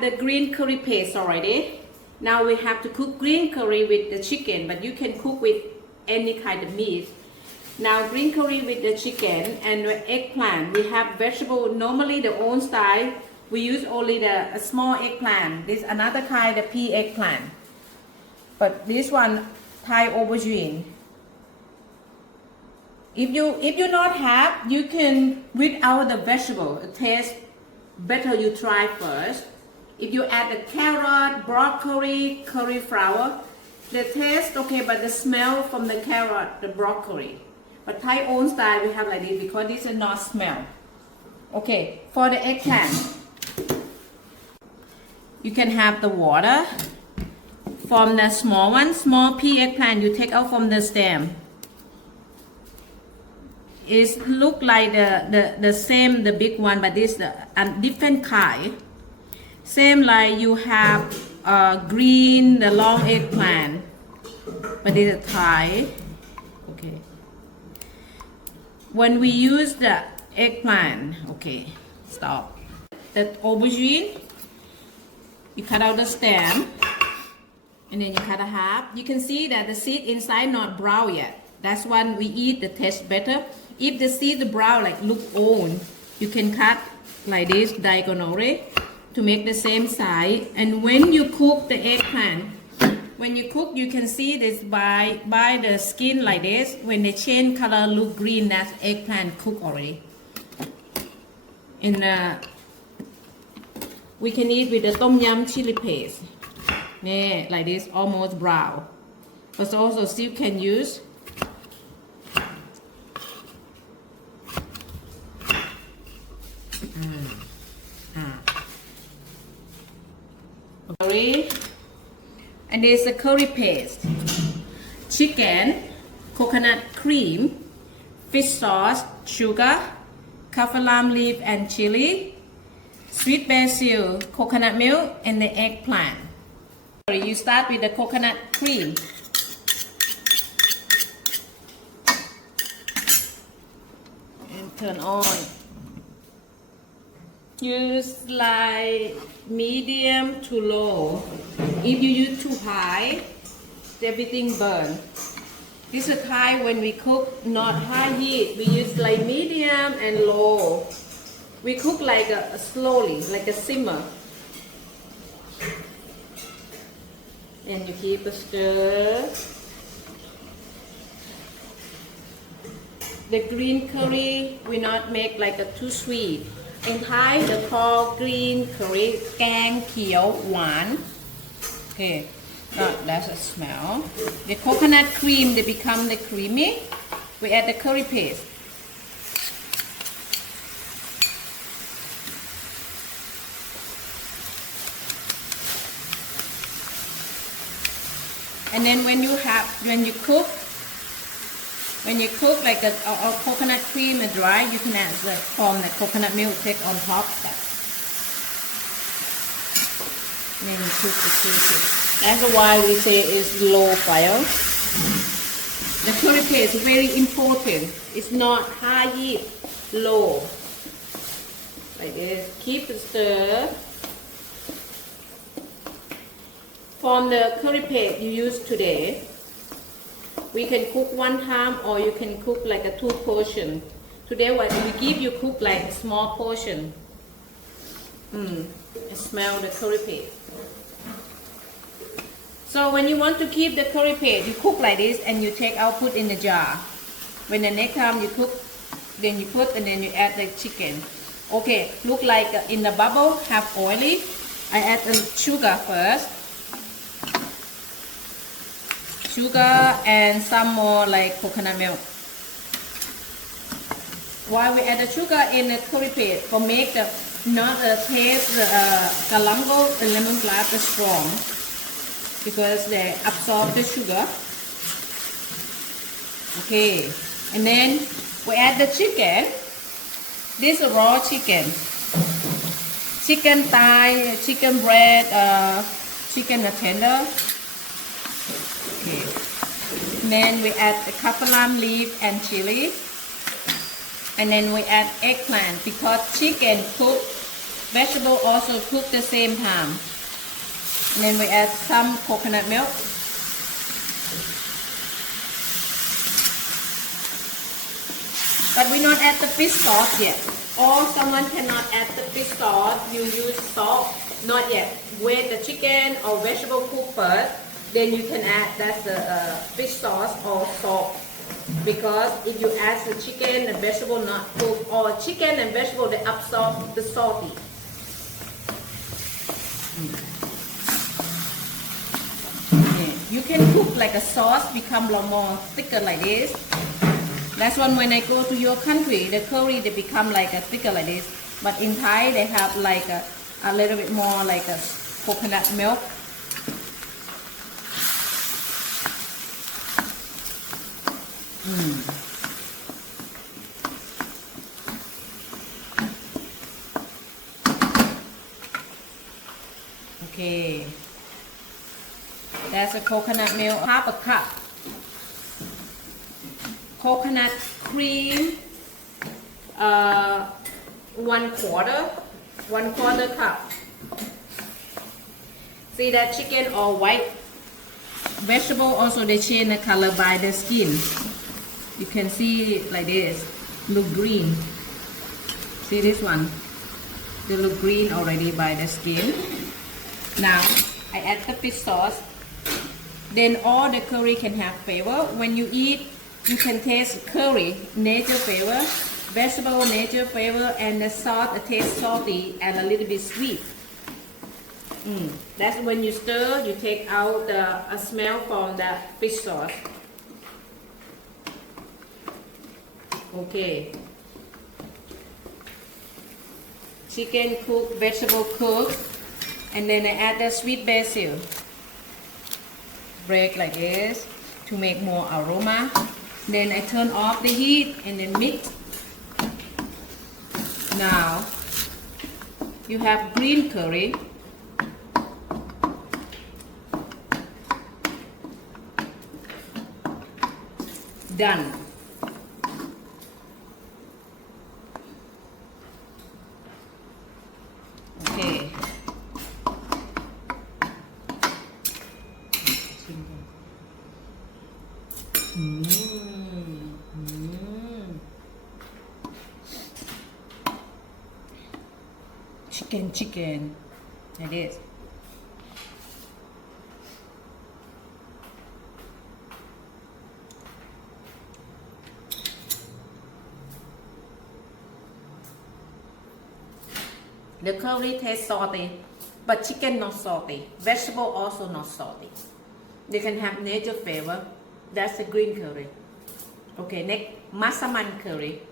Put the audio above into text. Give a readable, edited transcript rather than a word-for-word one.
have the green curry paste already. Now we have to cook green curry with the chicken, but you can cook with any kind of meat. Now green curry with the chicken and the eggplant. We have vegetable. Normally the old style, we use only the small eggplant. This another kind of pea eggplant. But this one, Thai aubergine. If you not have, you can without the vegetable. It tastes better. You try first. If you add the carrot, broccoli, cauliflower, the taste okay, but the smell from the carrot, the broccoli. But Thai own style we have like this because this is not smell. Okay, for the eggplant, you can have the water from the small one, small pea eggplant. You take out from the stem. It look like the same, the big one, but this the different kind. Same like you have green, the long eggplant, but this is Thai. Okay. When we use the eggplant, okay, stop. The aubergine, you cut out the stem, and then you cut a half. You can see that the seed inside not brown yet. That's when we eat the taste better. If the seed brown like look old, you can cut like this diagonally to make the same size. And when you cook the eggplant, when you cook, you can see this by the skin like this. When they change color, look green, that's eggplant cooked already. And we can eat with the tom yum chili paste. Yeah, like this, almost brown. But also still can use. Curry. And there's a curry paste, chicken, coconut cream, fish sauce, sugar, kaffir lime leaf and chili, sweet basil, coconut milk, and the eggplant. You start with the coconut cream. And turn on. Use like medium to low. If you use too high, everything burn. This is Thai when we cook, not high heat. We use like medium and low. We cook like slowly, like a simmer. And you keep a stir. The green curry, we not make like a too sweet. In Thai, they call green curry, kang kiao wan. Okay, that's a smell. The coconut cream, they become the creamy. We add the curry paste. And then when you cook like a coconut cream and dry, you can add the coconut milk take on top. And then you cook the curry paste. That's why we say it's low fire. The curry paste is very important. It's not high heat, low. Like this. Keep it stir. From the curry paste you use today, we can cook one time or you can cook like a 2 portion. Today what we give you cook like a small portion. Smell the curry paste. So when you want to keep the curry paste, you cook like this and you take out, put in the jar. When the next time you cook, then you put and then you add the chicken. Okay, look like in the bubble, half oily. I add the sugar first. Sugar and some more like coconut milk. Why we add the sugar in the curry paste? For make the not taste galango and lemongrass strong, because they absorb the sugar. Okay, and then we add the chicken. This is raw chicken. Chicken thigh, chicken breast, chicken tender. Okay. And then we add the kaffir lime leaf and chili. And then we add eggplant because chicken cooked Vegetable also cook the same time. And then we add some coconut milk. But we not add the fish sauce yet. Or someone cannot add the fish sauce, you use salt. Not yet. Wait the chicken or vegetable cook first, then you can add that's the fish sauce or salt. Because if you add the chicken and vegetable not cooked, or chicken and vegetable they absorb the salty. Okay. You can cook like a sauce become a lot more thicker like this. That's when I go to your country, the curry they become like a thicker like this. But in Thai they have like a little bit more like a coconut milk. Okay, that's a coconut milk, half a cup. Coconut cream, 1/4 cup. See that chicken all white. Vegetable also they change the color by the skin. You can see like this, look green. See this one, they look green already by the skin. Now I add the fish sauce. Then all the curry can have flavor. When you eat, you can taste curry, nature flavor, vegetable nature flavor, and the sauce tastes salty and a little bit sweet. That's when you stir, you take out the smell from the fish sauce. Okay. Chicken cooked, vegetable cooked, and then I add the sweet basil. Break like this to make more aroma. Then I turn off the heat and then mix. Now you have green curry. Done. Okay. Chicken. It is. The curry tastes salty, but chicken not salty. Vegetable also not salty. They can have nature flavor. That's the green curry. Okay, next, masaman curry.